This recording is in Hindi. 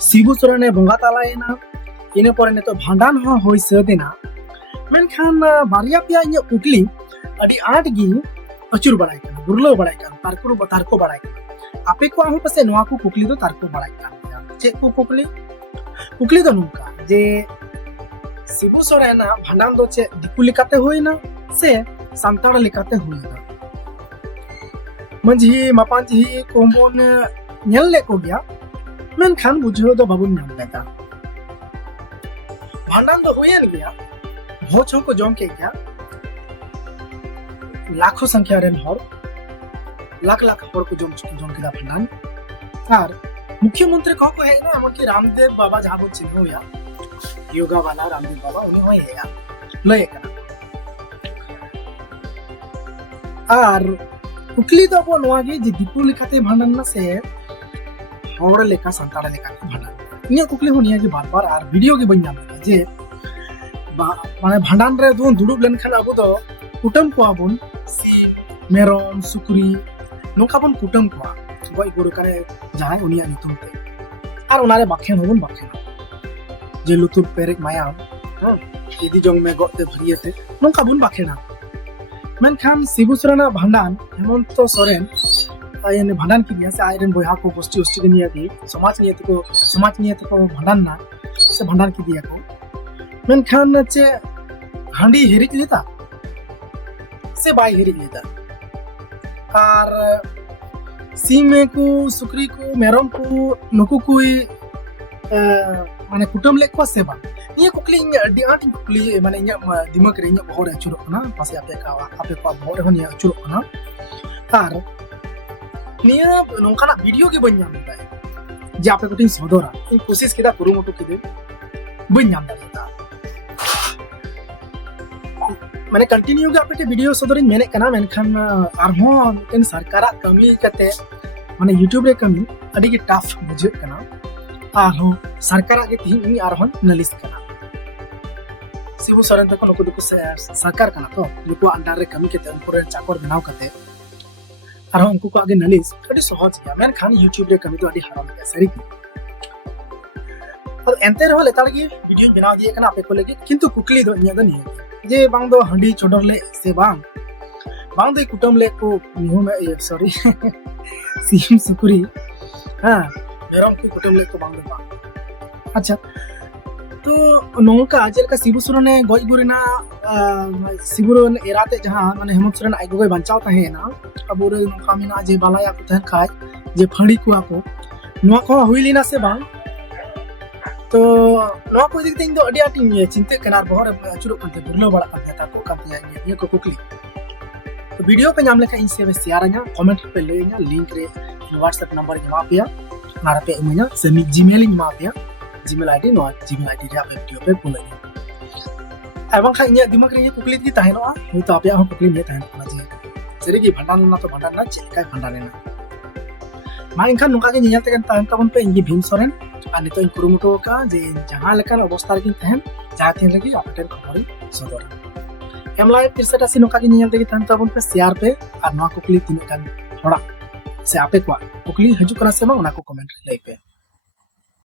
शिबू सोरेन बंगा तलायना इन पर नितो भांडान हो सदेना मेनखान बारिया पिया इन कुकली अड़ी आट गी अचुर बड़ाई कना गुरलो बड़ाई कना तारको बड़ाई कना आपे को आहु पसे नोआ को कुकली दो तारको बड़ाई कना चे को कुकली दो नुका जे शिबू सोरेन भांडान दो चे दिकु लिकाते होइना से सांताड़ लिकाते होइना मंझी मापांझी कोमबोन नेल ले को गया मेनखान बुझो दो बाबुन नाम लेता भांडान दो होयन गया भोज को जम के गया लाखों संख्या रेन हर लाख हर को जम के भांडान और मुख्यमंत्री को है ना हमकी रामदेव बाबा जहां बो चिन्ह या योगा वाला रामदेव बाबा उनी होय या लय कना और कुकली दो बो नोआ गे जे दीपू लिखाते भांडान ना से हौड़ लेका संताड़ लेका भांडान इया कुकली हो निया के बार-बार और वीडियो के बन जाम जे माने भांडान रे दोन दुड़ुब लेनखान अब दो कुटम को आबुन सी मेरम सुकुरी नोका बन कुटम को गय गुरु करे जहां उनिया नितुम ते और उनारे बाखेन होबुन बाखेन जे लुतुर पेरेक मायाम इदी जंग में गोते भरियते नोका बुन बाखेना मेनखान शिबू सोरेन भांडान हेमंत सोरेन आयने भांडान की दिया से आयरन बोया को गोष्ठी के निया की समाज नियत को भांडान ना से भांडान की दिया को मेनखान चे हांडी हिरिक लेता से बाई हिरिक लेता और सीमे को सुकरी को मेरम को नुकु कोई माने कुटुम ले को सेबा निया कुकली इन अडी आट कुकली माने इन दिमाग रे इन बहर अचुरो कना पासे आपे को बहर हो निया अचुरो कना और निया नोंकाना वीडियो के बन जाम दा जे आपे कोटिन सदोरा इन कोशिश किदा कुरुमुटु किदे बन जाम दा माने कंटिन्यू के आपे वीडियो सदरिन मेने कना मेनखान आरहो इन सरकारा कमी कते माने यूट्यूब रे कमी अडी के टफ बुझे कना आरहो सरकारा के तीन इन आरहो नलिस कना शिबू सोरेन तको नुको दुको सरकार कना तो नुको अंडर रे कमी के उनको रे चाकर बनाव कते आरहो उनको को आगे नलिस अडी सहज गया मेनखान यूट्यूब रे कमी तो अडी हराम गया सरी और एंते रहो लेतार की वीडियो बनाव दिए कना आपे को लगे किंतु कुकली दो इया द निया जे बांग दो हंडी चोडर ले से बांग दो कुटम ले को निहु में सॉरी सीम सुकुरी हां मेरम को कुटम ले को बांग दो बांग अच्छा तो नोंका आजल का शिबू सोरेन गय गुरेना शिबू सोरेन एराते जहां माने हेमंत सोरेन आइगो गय बंचाव ताहे ना अब रे नोंका मिना जे बालाया को तहन खाय जे फड़ी को को नोआ को हुइलिना से बांग तो नोआ को दिख तिंग दो अडी आटी चिंते कनार बहर अचुरो कंते बुरलो बड़ा कंते ता को कंते ये को कुकली तो वीडियो पे नाम लेखा इन से शेयर आना कमेंट पे लेना लिंक रे व्हाट्सएप नंबर जमा पिया नारा पे इमना से जीमेल जमा पिया जीमेल आईडी नो जीमेल आईडी रे आप वीडियो पे बोले एवं खा इnya दिमाग रे कुकली की ताहेनोआ हो तो आपया कुकली ने ताहेन ना जे सरी की भंडान ना तो भंडान ना चिलका भंडान ना मा इनखान नुका के निया तकन ताहेन तबन पे इंगी भीम सोरेन और नितो इन कुरुमुटो का जे जहां लेकर अवस्था रे तहन जहां तीन लगी अपडेट खबर सदर एमलाय तिरसटा से नोका के नियल तक तहन तबन पे शेयर पे और नोआ कुकली तीन कान थोड़ा से आपे को कुकली हजू कना से मा उना को कमेंट रे पे